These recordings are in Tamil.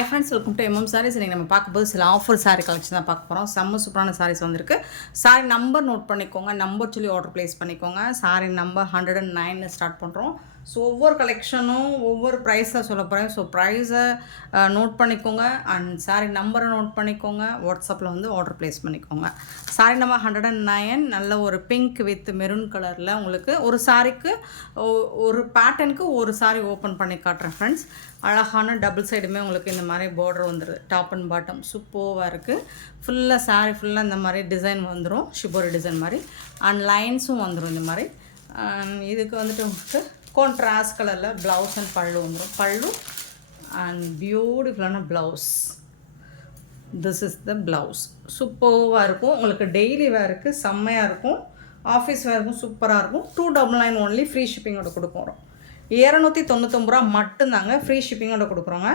Hi friends, welcome to MM Sarees. இன்றைக்கி நம்ம பார்க்கும்போது சில ஆஃபர் சாரீ கலெக்ஷன் தான் பார்க்க போகிறோம். செம்ம சூப்பரான சாரீஸ் வந்திருக்கு. சாரீ நம்பர் நோட் பண்ணிக்கோங்க, நம்பர் சொல்லி ஆர்டர் ப்ளேஸ் பண்ணிக்கோங்க. சாரீ நம்பர் 109 ஸ்டார்ட் பண்ணுறோம். ஸோ ஒவ்வொரு கலெக்ஷனும் ஒவ்வொரு ப்ரைஸில் சொல்ல போகிறேன். ஸோ ப்ரைஸை நோட் பண்ணிக்கோங்க அண்ட் சாரீ நம்பரை நோட் பண்ணிக்கோங்க. வாட்ஸ்அப்பில் வந்து ஆர்டர் ப்ளேஸ் பண்ணிக்கோங்க. சாரீ நம்பர் 109 நல்ல ஒரு பிங்க் வித் மெரூன் கலரில் உங்களுக்கு ஒரு சாரீக்கு ஒரு பேட்டர்னுக்கு ஒரு சாரீ ஓப்பன் பண்ணி காட்டுறேன் ஃப்ரெண்ட்ஸ். அழகான டபுள் சைடுமே உங்களுக்கு இந்த மாதிரி பார்டர் வந்துடுது. டாப் அண்ட் பாட்டம் சூப்பராக இருக்குது. ஃபுல்லாக சாரீ ஃபுல்லாக இந்த மாதிரி டிசைன் வந்துடும், ஷிபோரி டிசைன் மாதிரி. அண்ட் லைன்ஸும் வந்துடும் இந்த மாதிரி. இதுக்கு வந்துட்டு உங்களுக்கு கான்ட்ராஸ்ட் கலரில் ப்ளவுஸ் அண்ட் பல்லு வந்துடும். பல்லு அண்ட் பியூட்டிஃபுல்லான blouse. This is the blouse. சூப்பராக இருக்கும். உங்களுக்கு டெய்லி வேருக்கு செம்மையாக இருக்கும். ஆஃபீஸ் வேருக்கும் சூப்பராக இருக்கும். 299 ஒன்லி ஃப்ரீ ஷிப்பிங்கோட கொடுக்குறோம். 299 ரூபா மட்டும்தாங்க ஃப்ரீ ஷிப்பிங்கோட கொடுக்குறோங்க.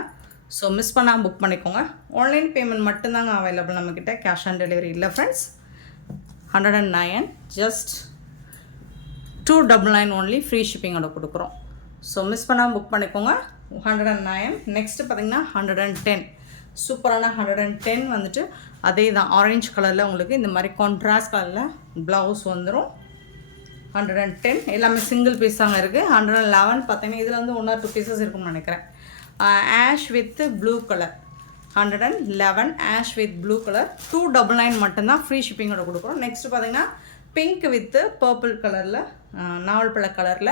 ஸோ மிஸ் பண்ணாமல் புக் பண்ணிக்கோங்க. ஆன்லைன் பேமெண்ட் மட்டும்தாங்க அவைலபிள் நம்மக்கிட்ட. கேஷ் ஆன் டெலிவரி இல்லை ஃப்ரெண்ட்ஸ். 109 ஜஸ்ட் 299 ஒன்லி ஃப்ரீ ஷிப்பிங்கோட கொடுக்குறோம். ஸோ மிஸ் பண்ணாமல் புக் பண்ணிக்கோங்க. 109. நெக்ஸ்ட்டு பார்த்திங்கன்னா 110. சூப்பரான 110 வந்துட்டு அதே தான் ஆரஞ்சு கலரில் உங்களுக்கு இந்த மாதிரி கான்ட்ராஸ்ட் கலரில் ப்ளவுஸ் வந்துடும். 110 எல்லாமே சிங்கிள் பீஸ் தாங்க இருக்குது. 111 பார்த்தீங்கன்னா இதில் வந்து 1 or 2 பீசஸ் இருக்கும்னு நினைக்கிறேன். Ash with blue colour. 111 ash with blue colour 299 மட்டும்தான் ஃப்ரீ ஷிப்பிங்கோட கொடுக்குறோம். நெக்ஸ்ட்டு பார்த்தீங்கன்னா பிங்க் வித்து பர்பிள் கலரில் நாவல் பழ கலரில்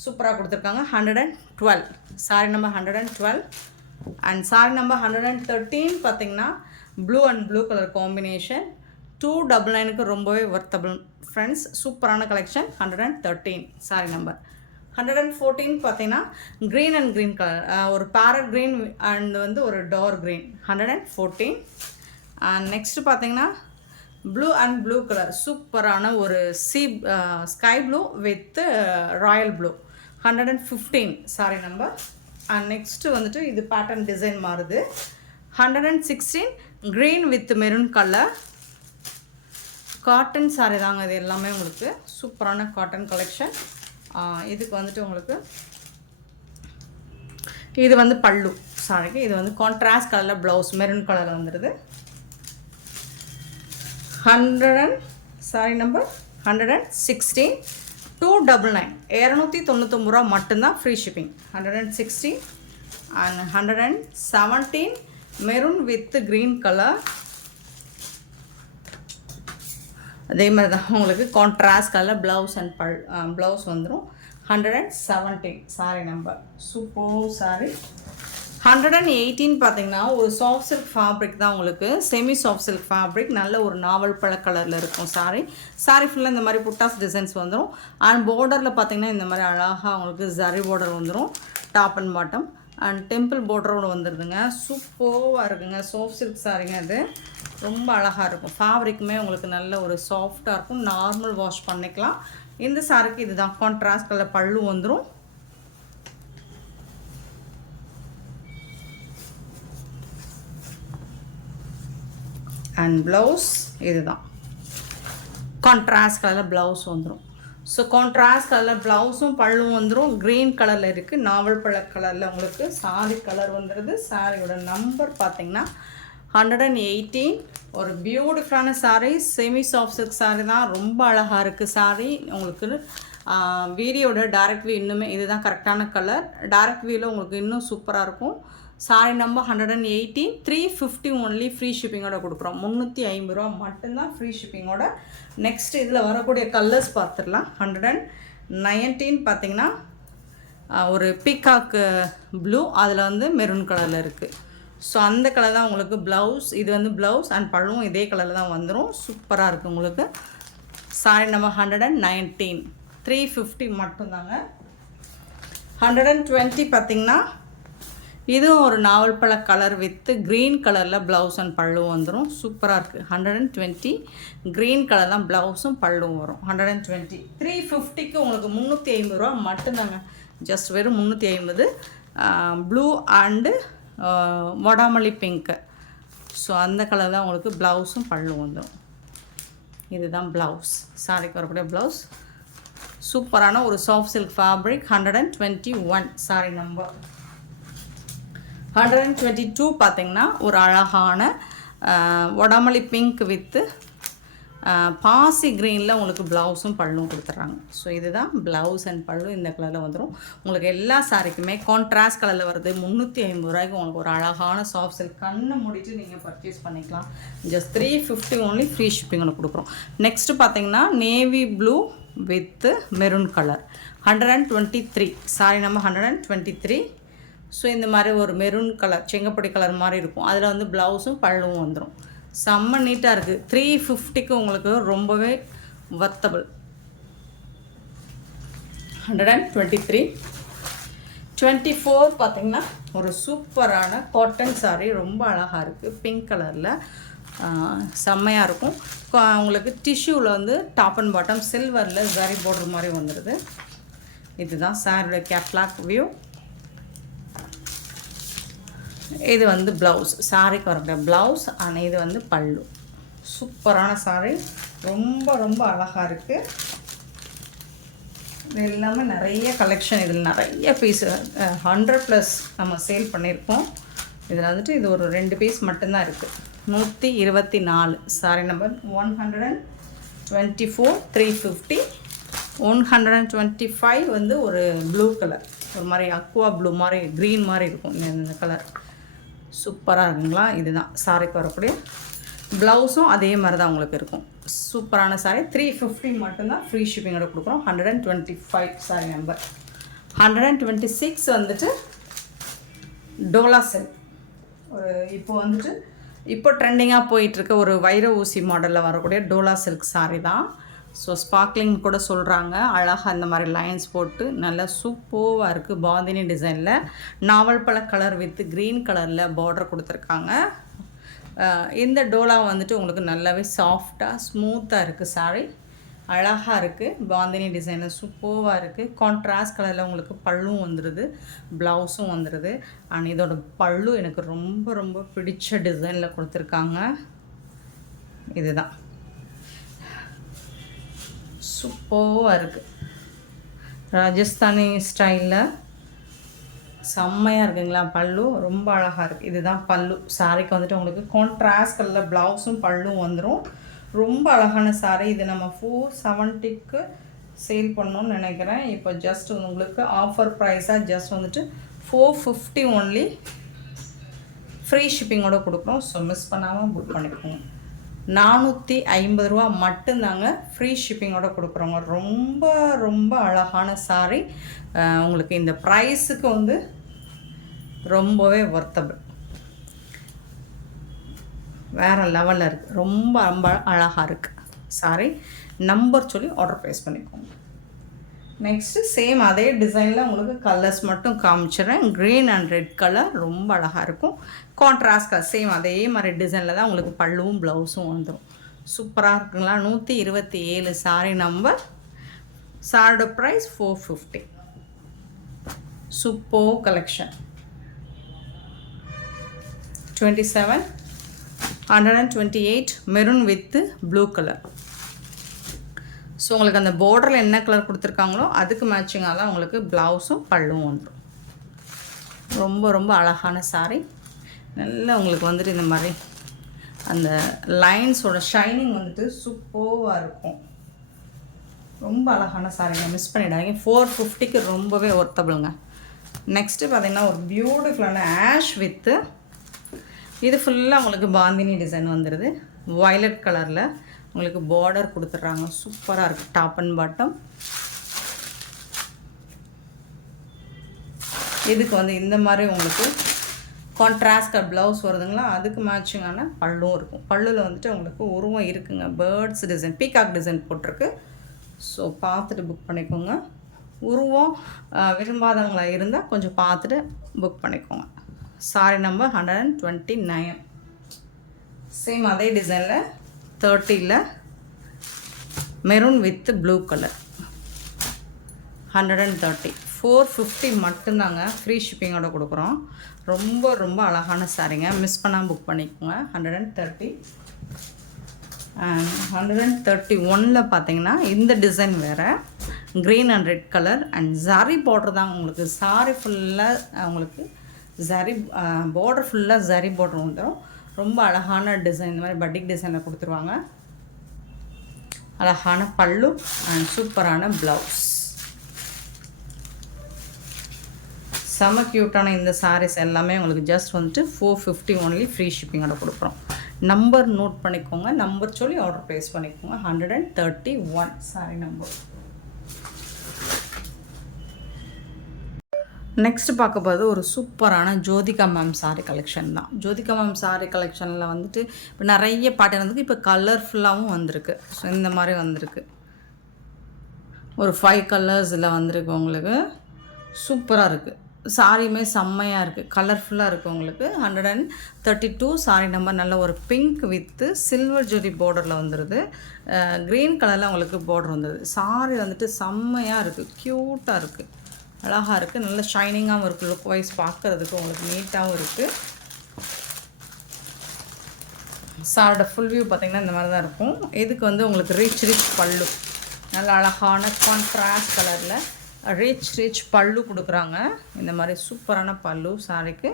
சூப்பராக கொடுத்துருக்காங்க. 112 sari number 112. And sari number 113 பார்த்தீங்கன்னா blue and blue colour combination. 299க்கு ரொம்பவே வர்த்தபிள் ஃப்ரெண்ட்ஸ். சூப்பரான கலெக்ஷன். 113 சாரி நம்பர். 114 பார்த்தீங்கன்னா க்ரீன் அண்ட் க்ரீன் கலர், ஒரு பேரட் க்ரீன் அண்ட் வந்து ஒரு டார்க் க்ரீன். 114. அண்ட் நெக்ஸ்ட்டு பார்த்தீங்கன்னா ப்ளூ அண்ட் ப்ளூ கலர் சூப்பரான ஒரு sky blue with royal blue. 115 sari number. And next வந்துட்டு இது பேட்டர்ன் டிசைன் மாறுது. 116 green with maroon colour. Cotton sorry தாங்க இது எல்லாமே உங்களுக்கு. சூப்பரான காட்டன் கலெக்ஷன். இதுக்கு வந்துட்டு உங்களுக்கு இது வந்து பல்லு சாரிக்கு. இது வந்து கான்ட்ராஸ்ட் கலரில் ப்ளவுஸ் மெரூன் கலரில் வந்துடுது. 100 சாரி நம்பர் 116 299 299 ரூபா மட்டும்தான் free shipping. 116 and 117 maroon with green colour. அதே மாதிரி தான் உங்களுக்கு கான்ட்ராஸ்ட் கலரில் ப்ளவுஸ் அண்ட் ப்ளவுஸ் வந்துடும். 117 சாரி நம்பர். Super sorry. 118 பார்த்தீங்கன்னா ஒரு சாஃப்ட் சில்க் ஃபேப்ரிக் தான் உங்களுக்கு. Semi soft silk fabric. நல்ல ஒரு நாவல் பழ கலரில் இருக்கும் சாரி. சாரி ஃபுல்லாக இந்த மாதிரி புட்டாஸ் டிசைன்ஸ் வந்துடும். அண்ட் பார்டரில் பார்த்தீங்கன்னா இந்த மாதிரி அழகாக உங்களுக்கு ஜரி பார்டர் வந்துடும். Top and bottom and temple பார்டரோடு வந்துடுதுங்க. சூப்பராக இருக்குங்க. சாஃப்ட் சில்க் சாரிங்க அது. ரொம்ப அழகாக இருக்கும். ஃபேப்ரிக்குமே உங்களுக்கு நல்ல ஒரு சாஃப்டாக இருக்கும். நார்மல் வாஷ் பண்ணிக்கலாம். இந்த சாரிக்கு இதுதான் கான்ட்ராஸ்ட் கலர் பல்லு வந்துடும். அண்ட் ப்ளவுஸ் இதுதான் கான்ட்ராஸ்ட் கலரில் ப்ளவுஸ் வந்துடும். ஸோ கான்ட்ராஸ்ட் கலரில் ப்ளவுஸும் பல்லும் வந்துடும். க்ரீன் கலரில் இருக்குது. நாவல் பழ கலரில் உங்களுக்கு சாரி கலர் வந்துடுது. சாரியோட நம்பர் பார்த்தீங்கன்னா 118. ஒரு பியூட்டிஃபுல்லான sari. Semi soft silk sari தான். ரொம்ப அழகாக இருக்குது சாரீ. உங்களுக்கு வீடியோட டைரக்ட் வியூ இன்னுமே இதுதான் கரெக்டான கலர். டைரக்ட் வியூவில் உங்களுக்கு இன்னும் சூப்பராக இருக்கும். சாரி நம்பர் 118 350 ஒன்லி ஃப்ரீ ஷிப்பிங்கோட கொடுக்குறோம். 350 ரூபா மட்டும்தான் ஃப்ரீ ஷிப்பிங்கோட. நெக்ஸ்ட் இதில் வரக்கூடிய கலர்ஸ் பார்த்துடலாம். 119 பார்த்தீங்கன்னா ஒரு பீகாக்கு ப்ளூ, அதில் வந்து மெரூன் கலரில் இருக்குது. ஸோ அந்த கலர் தான் உங்களுக்கு ப்ளவுஸ். இது வந்து ப்ளவுஸ் அண்ட் பல்லும் இதே கலரில் தான் வந்துடும். சூப்பராக இருக்குது உங்களுக்கு. சாரி நம்பர் 119 350 மட்டும்தாங்க. 120 பார்த்திங்கன்னா இதுவும் ஒரு நாவல் பழ கலர் வித் க்ரீன் கலரில் ப்ளவுஸ் அண்ட் பல்லும் வந்துடும். சூப்பராக இருக்குது. 120 க்ரீன் கலர் தான் ப்ளவுஸும் பல்லும் வரும். 120 350க்கு உங்களுக்கு 350 ரூபா மட்டும்தாங்க. ஜஸ்ட் வெறும் 350. ப்ளூ அண்டு வடாமல்லி பிங்க்கு. ஸோ அந்த கலர் தான் உங்களுக்கு ப்ளவுஸும் பல்லும் வந்துடும். இதுதான் ப்ளவுஸ். சாரிக்கு வரக்கூடிய ப்ளவுஸ். சூப்பரான ஒரு soft silk fabric. 121 sorry number. 122 பார்த்தீங்கன்னா ஒரு அழகான வடாமல்லி பிங்க் வித்து பாசி க்ரீனில் உங்களுக்கு ப்ளவுஸும் பல்லும் கொடுத்துட்றாங்க. ஸோ இதுதான் ப்ளவுஸ் அண்ட் பல்லு இந்த கலரில் வந்துடும். உங்களுக்கு எல்லா சாரிக்குமே கான்ட்ராஸ்ட் கலரில் வருது. 350 ரூபாய்க்கு உங்களுக்கு ஒரு அழகான சாஃப்ட் சில்க் கண்ணை மூடிட்டு நீங்கள் பர்ச்சேஸ் பண்ணிக்கலாம். ஜஸ்ட் 350 ஒன்லி ஃப்ரீ ஷிப்பிங் கொடுக்குறோம். நெக்ஸ்ட்டு பார்த்தீங்கன்னா navy blue with maroon colour 123 sorry number 123. So இந்த மாதிரி ஒரு மெரூன் கலர் செங்கப்பொடி கலர் மாதிரி இருக்கும். அதில் வந்து ப்ளவுஸும் பல்லுவும் வந்துடும். செம்ம நீட்டாக இருக்குது. 350க்கு உங்களுக்கு ரொம்பவே வர்த்தபிள். 123. 24 பார்த்திங்கன்னா ஒரு சூப்பரான காட்டன் சாரீ, ரொம்ப அழகாக இருக்குது. பிங்க் கலரில் செம்மையாக இருக்கும். உங்களுக்கு டிஷ்யூவில் வந்து டாப் அண்ட் பாட்டம் சில்வரில் ஜரி பார்டர் மாதிரி வந்துடுது. இதுதான் சாரியோட கேட்லாக் வியூ. இது வந்து ப்ளவுஸ், சாரிக்கு வரக்கூடிய ப்ளவுஸ். ஆனால் இது வந்து பல்லு. சூப்பரான சாரி, ரொம்ப ரொம்ப அழகாக இருக்குது. இது எல்லாமே நிறைய கலெக்ஷன், இதில் நிறைய பீஸ் 100+ நம்ம சேல் பண்ணியிருக்கோம். இதில் வந்துட்டு இது ஒரு 2 பீஸ் மட்டும்தான் இருக்குது. 124 சாரி நம்பர் 124 350. 125 வந்து ஒரு ப்ளூ கலர், ஒரு மாதிரி அக்வா ப்ளூ மாதிரி க்ரீன் மாதிரி இருக்கும் இந்த கலர். சூப்பராக இருக்குங்களா? இதுதான் சாரிக்கு வரக்கூடிய ப்ளவுஸும் அதே மாதிரி தான் உங்களுக்கு இருக்கும். சூப்பரான சாரி. 350 மட்டும்தான் ஃப்ரீ ஷிப்பிங்கோட கொடுக்குறோம். 125 சாரி நம்பர். 126 வந்துட்டு டோலா சில்க். ஒரு இப்போ வந்துட்டு இப்போ ட்ரெண்டிங்காக போயிட்டுருக்க ஒரு வைர ஊசி மாடலில் வரக்கூடிய டோலா சில்க் சாரி தான். ஸோ ஸ்பார்க்லிங் கூட சொல்கிறாங்க. அழகாக இந்த மாதிரி லைன்ஸ் போட்டு நல்லா சூப்பராக இருக்குது. பாந்தினி டிசைனில் நாவல் பழ கலர் வித் க்ரீன் கலரில் பார்டர் கொடுத்துருக்காங்க. இந்த டோலா வந்துட்டு உங்களுக்கு நல்லாவே சாஃப்டாக ஸ்மூத்தாக இருக்குது. சாரி அழகாக இருக்குது. பாந்தினி டிசைனில் சூப்பராக இருக்குது. கான்ட்ராஸ்ட் கலரில் உங்களுக்கு பல்லும் வந்துடுது, ப்ளவுஸும் வந்துடுது. அண்ட் இதோட பல்லு எனக்கு ரொம்ப ரொம்ப பிடிச்ச டிசைனில் கொடுத்துருக்காங்க. இதுதான் சூப்பராக இருக்குது. ராஜஸ்தானி ஸ்டைலில் செம்மையாக இருக்குங்களா? பல்லு ரொம்ப அழகாக இருக்குது. இதுதான் பல்லு. சாரிக்கு வந்துட்டு உங்களுக்கு கான்ட்ராஸ்ட் கலரில் ப்ளவுஸும் பல்லும் வந்துடும். ரொம்ப அழகான சாரி. இது நம்ம 470க்கு சேல் பண்ணணும்னு நினைக்கிறேன். இப்போ ஜஸ்ட் உங்களுக்கு ஆஃபர் ப்ரைஸாக ஜஸ்ட் வந்துட்டு 450 ஒன்லி ஃப்ரீ ஷிப்பிங்கோடு கொடுக்குறோம். ஸோ மிஸ் பண்ணாமல் புக் பண்ணிக்கோங்க. 450 ரூபா மட்டும்தாங்க ஃப்ரீ ஷிப்பிங்கோடு கொடுக்குறோங்க. ரொம்ப ரொம்ப அழகான சாரி. உங்களுக்கு இந்த ப்ரைஸுக்கு வந்து ரொம்பவே வர்த்தபிள், வேறு லெவலில் இருக்குது. ரொம்ப ரொம்ப அழகாக இருக்குது சாரி. நம்பர் சொல்லி ஆர்டர் ப்ளேஸ் பண்ணிக்கோங்க. நெக்ஸ்ட்டு சேம் அதே டிசைனில் உங்களுக்கு கலர்ஸ் மட்டும் காமிச்சிடுறேன். க்ரீன் அண்ட் ரெட் கலர் ரொம்ப அழகாக இருக்கும். கான்ட்ராஸ்ட் கலர் சேம் அதே மாதிரி டிசைனில் தான் உங்களுக்கு பல்லுவும் ப்ளவுஸும் வந்துடும். சூப்பராக இருக்குங்களா? 127 சாரி நம்பர். சாரியோட price 450. Super collection. 27 128 maroon with blue colour. So உங்களுக்கு அந்த பார்டரில் என்ன கலர் கொடுத்துருக்காங்களோ அதுக்கு மேட்சிங்காக தான் உங்களுக்கு ப்ளவுஸும் பல்லும் வந்துடும். ரொம்ப ரொம்ப அழகான சாரி. நல்லா உங்களுக்கு வந்துட்டு இந்த மாதிரி அந்த லைன்ஸோட ஷைனிங் வந்துட்டு சூப்பராக இருக்கும். ரொம்ப அழகான சாரிங்க, மிஸ் பண்ணிடாதீங்க. 450க்கு ரொம்பவே ஒர்த்தபிளுங்க. நெக்ஸ்ட்டு பார்த்திங்கன்னா ஒரு பியூட்டிஃபுல்லான ஆஷ் வித்து, இது ஃபுல்லாக உங்களுக்கு பாந்தினி டிசைன் வந்துடுது. வயலட் கலரில் உங்களுக்கு பார்டர் கொடுத்துட்றாங்க. சூப்பராக இருக்குது. Top and bottom. இதுக்கு வந்து இந்த மாதிரி உங்களுக்கு கான்ட்ராஸ்ட் ப்ளவுஸ் வருதுங்களா, அதுக்கு மேட்சிங்கான பல்லும் இருக்கும். பல்லுவில் வந்துட்டு உங்களுக்கு உருவம் இருக்குங்க. பேர்ட்ஸ் டிசைன், பீகாக் டிசைன் போட்டிருக்கு. ஸோ பார்த்துட்டு புக் பண்ணிக்கோங்க. உருவம் விரும்பாதவங்களாக இருந்தால் கொஞ்சம் பார்த்துட்டு புக் பண்ணிக்கோங்க. Sorry number 129. சேம் அதே டிசைனில் 30ல் மெரூன் வித் ப்ளூ கலர். 130. 450 மட்டும்தாங்க ஃப்ரீ ஷிப்பிங்கோடு கொடுக்குறோம். ரொம்ப ரொம்ப அழகான சாரிங்க, மிஸ் பண்ணாமல் புக் பண்ணிக்கோங்க. 130 அண்ட் 131ல் பார்த்தீங்கன்னா இந்த டிசைன் வேறு, green and red colour and sorry border தான் உங்களுக்கு. சாரி ஃபுல்லாக உங்களுக்கு ஜரி பார்டர் ஃபுல்லாக ஜரி பார்டர் வந்துடும். ரொம்ப அழகான டிசைன், இந்த மாதிரி பட்டிக் டிசைனில் கொடுத்துருவாங்க. அழகான பல்லு அண்ட் சூப்பரான ப்ளவுஸ். செம க்யூட்டான இந்த சாரீஸ் எல்லாமே உங்களுக்கு ஜஸ்ட் வந்துட்டு 450 ஒன்லி, ஃப்ரீ ஷிப்பிங்கோட கொடுக்குறோம். நம்பர் நோட் பண்ணிக்கோங்க, நம்பர் சொல்லி ஆர்டர் ப்ளேஸ் பண்ணிக்கோங்க. 131 சாரி நம்பர். நெக்ஸ்ட் பார்க்க போது ஒரு சூப்பரான ஜோதிகா மேம் சாரீ கலெக்ஷன் தான். ஜோதிகா மேம் சாரீ கலெக்ஷனில் வந்துட்டு இப்போ நிறைய பேட்டர்ன் வந்துருக்கு. இப்போ கலர்ஃபுல்லாகவும் வந்திருக்கு. ஸோ இந்த மாதிரி வந்திருக்கு. ஒரு 5 கலர்ஸில் வந்திருக்கு. உங்களுக்கு சூப்பராக இருக்குது. சாரியுமே செம்மையாக இருக்குது, கலர்ஃபுல்லாக இருக்குது. உங்களுக்கு 132 சாரி நம்பர். நல்ல ஒரு பிங்க் வித்து சில்வர் ஜெரி பார்டரில் வந்துடுது. க்ரீன் கலரில் உங்களுக்கு பார்டர் வந்துடுது. சாரி வந்துட்டு செம்மையாக இருக்குது, க்யூட்டாக இருக்குது, அழகாக இருக்குது. நல்ல ஷைனிங்காகவும் இருக்குது. லுக் வைஸ் பார்க்குறதுக்கு உங்களுக்கு நீட்டாகவும் இருக்குது. சாரோட ஃபுல் வியூ பார்த்திங்கன்னா இந்த மாதிரி தான் இருக்கும். இதுக்கு வந்து உங்களுக்கு ரிச் பல்லு, நல்ல அழகான கான்ட்ராஸ்ட் கலரில் ரிச் பல்லு கொடுக்குறாங்க. இந்த மாதிரி சூப்பரான பல்லு சாரிக்கு.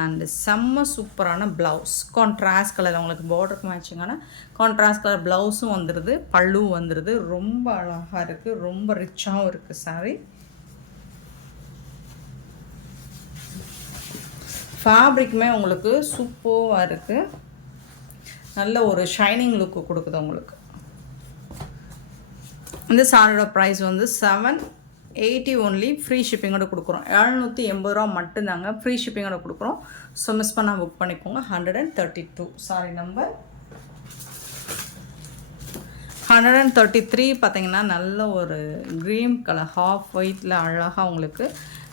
அண்டு செம்ம சூப்பரான ப்ளவுஸ், கான்ட்ராஸ்ட் கலர் உங்களுக்கு பார்டருக்கு மேட்சிங்கான கான்ட்ராஸ்ட் கலர் ப்ளவுஸும் வந்துடுது, பல்லுவும் வந்துடுது. ரொம்ப அழகாக இருக்குது, ரொம்ப ரிச்சாகவும் இருக்குது சாரி. ஃபேப்ரிக்குமே உங்களுக்கு சூப்பராக இருக்குது. நல்ல ஒரு ஷைனிங் லுக்கு கொடுக்குது உங்களுக்கு. இந்த சாரியோட ப்ரைஸ் வந்து 780 ஒன்லி, ஃப்ரீ ஷிப்பிங்கோட கொடுக்குறோம். 780 ரூபா மட்டும்தாங்க, ஃப்ரீ ஷிப்பிங்கோட கொடுக்குறோம். ஸோ மிஸ் பண்ணால் புக் பண்ணிக்கோங்க. 132 சாரி நம்பர். 133 பார்த்தீங்கன்னா நல்ல ஒரு க்ரீன் கலர், ஹாஃப் ஒயிட்டில் அழகாக உங்களுக்கு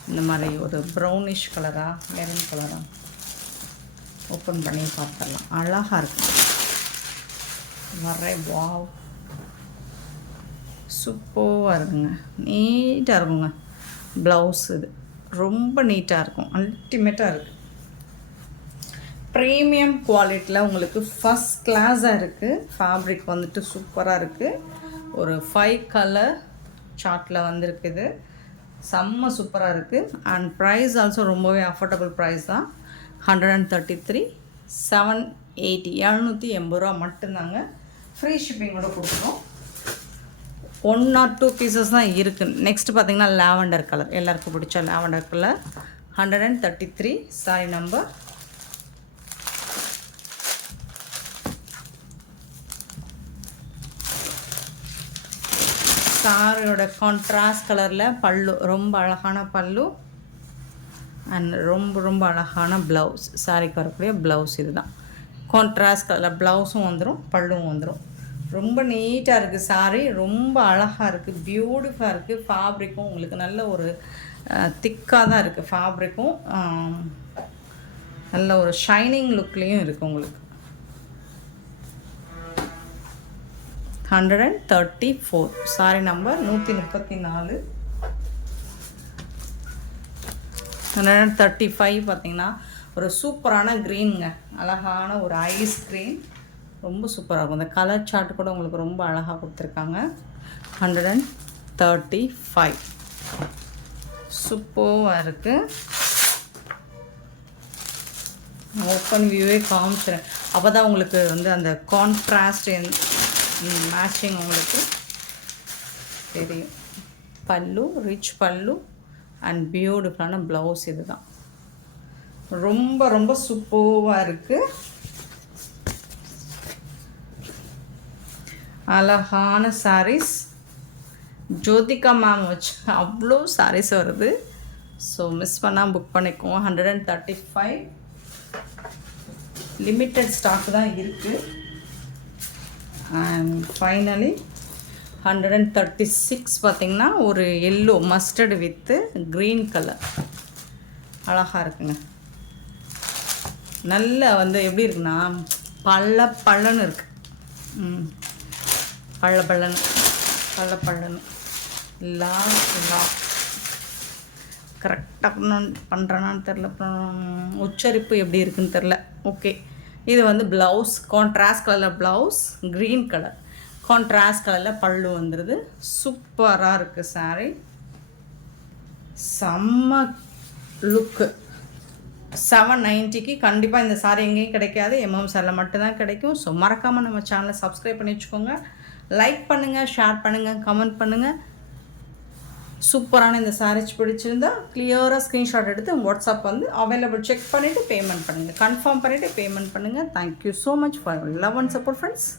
இந்த மாதிரி ஒரு ப்ரௌனிஷ் கலராக மெரூன் கலராக ஓப்பன் பண்ணி பார்த்துடலாம். அழகாக இருக்குது. வாவ், சூப்பராக இருக்குங்க, நீட்டாக இருக்குங்க. ப்ளவுஸ் இது ரொம்ப நீட்டாக இருக்கும், அல்டிமேட்டாக இருக்குது. ப்ரீமியம் குவாலிட்டியில் உங்களுக்கு ஃபஸ்ட் கிளாஸாக இருக்குது. ஃபேப்ரிக் வந்துட்டு சூப்பராக இருக்குது. ஒரு 5 கலர் சார்ட்டில் வந்துருக்குது. செம்ம சூப்பராக இருக்குது. அண்ட் ப்ரைஸ் ஆல்சோ ரொம்பவே அஃபோர்டபுள் ப்ரைஸ் தான். 133 780 780 ரூபா மட்டும்தாங்க, ஃப்ரீ ஷிப்பிங்கோட கொடுக்குறோம். 1 or 2 பீசஸ் தான் இருக்குது. நெக்ஸ்ட் பார்த்திங்கன்னா லாவெண்டர் கலர், எல்லாருக்கும் பிடிச்ச லாவெண்டர் கலர். 133 sorry number. சாரியோட கான்ட்ராஸ்ட் கலரில் பல்லு, ரொம்ப அழகான பல்லு அண்ட் ரொம்ப அழகான ப்ளவுஸ். சாரிக்கு வரக்கூடிய ப்ளவுஸ் இது தான். கான்ட்ராஸ்ட் கலரில் ப்ளவுஸும் வந்துடும், பல்லுவும் வந்துடும். ரொம்ப நீட்டாக இருக்குது சாரி, ரொம்ப அழகாக இருக்குது, பியூட்டிஃபுல்லாக இருக்குது. ஃபேப்ரிக்கும் உங்களுக்கு நல்ல ஒரு திக்காக தான் இருக்குது. ஃபேப்ரிக்கும் நல்ல ஒரு ஷைனிங் லுக்லேயும் இருக்குது உங்களுக்கு. 134 சாரி நம்பர் 134. 135 பார்த்திங்கன்னா ஒரு சூப்பரான க்ரீனுங்க, அழகான ஒரு ஐஸ் க்ரீன், ரொம்ப சூப்பராக இருக்கும். இந்த கலர் சார்ட் கூட உங்களுக்கு ரொம்ப அழகாக கொடுத்துருக்காங்க. 135 சூப்பராக இருக்குது. ஓப்பன் வியூவே காமிச்சிடறேன், அப்போ தான் உங்களுக்கு வந்து அந்த கான்ட்ராஸ்ட் மேட்சிங் உங்களுக்கு தெரியும். பல்லு, ரிச் பல்லு அண்ட் பியூட்டிஃபுல்லான ப்ளவுஸ். இது தான் ரொம்ப சூப்பராக இருக்குது. அழகான சாரீஸ். ஜோதிகா மேம் வச்சு அவ்வளோ சாரீஸ் வருது. ஸோ மிஸ் பண்ணால் புக் பண்ணிக்கோங்க. 135 லிமிட்டட் ஸ்டாக் தான் இருக்குது. அண்ட் ஃபைனலி 136 பார்த்திங்கன்னா ஒரு yellow mustard with green colour, அழகாக இருக்குங்க. நல்ல வந்து எப்படி இருக்குன்னா பள்ளன்னு இருக்குது. பள்ளன்னு லா கரெக்டாக பண்ணுறேன்னான்னு தெரில, உச்சரிப்பு எப்படி இருக்குன்னு தெரில. ஓகே, இது வந்து ப்ளவுஸ், கான்ட்ராஸ்ட் கலரில் ப்ளவுஸ், க்ரீன் கலர், கான்ட்ராஸ்ட் கலரில் பல்லு வந்துடுது. சூப்பராக இருக்குது சாரீ, செம்ம லுக்கு. 790க்கு கண்டிப்பாக இந்த சாரி எங்கேயும் கிடைக்காது, எம்எம் சாரில் மட்டும்தான் கிடைக்கும். ஸோ மறக்காமல் நம்ம சேனலை சப்ஸ்கிரைப் பண்ணி வச்சுக்கோங்க. லைக் பண்ணுங்கள், ஷேர் பண்ணுங்கள், கமெண்ட் பண்ணுங்கள். சூப்பரான இந்த சாரீஸ் பிடிச்சிருந்தா கிளியராக ஸ்க்ரீன்ஷாட் எடுத்து வாட்ஸ்அப் வந்து அவைலபிள் செக் பண்ணிவிட்டு பேமெண்ட் பண்ணுங்கள். கன்ஃபார்ம் பண்ணிவிட்டு பேமெண்ட் பண்ணுங்கள். Thank you so much for love and support friends.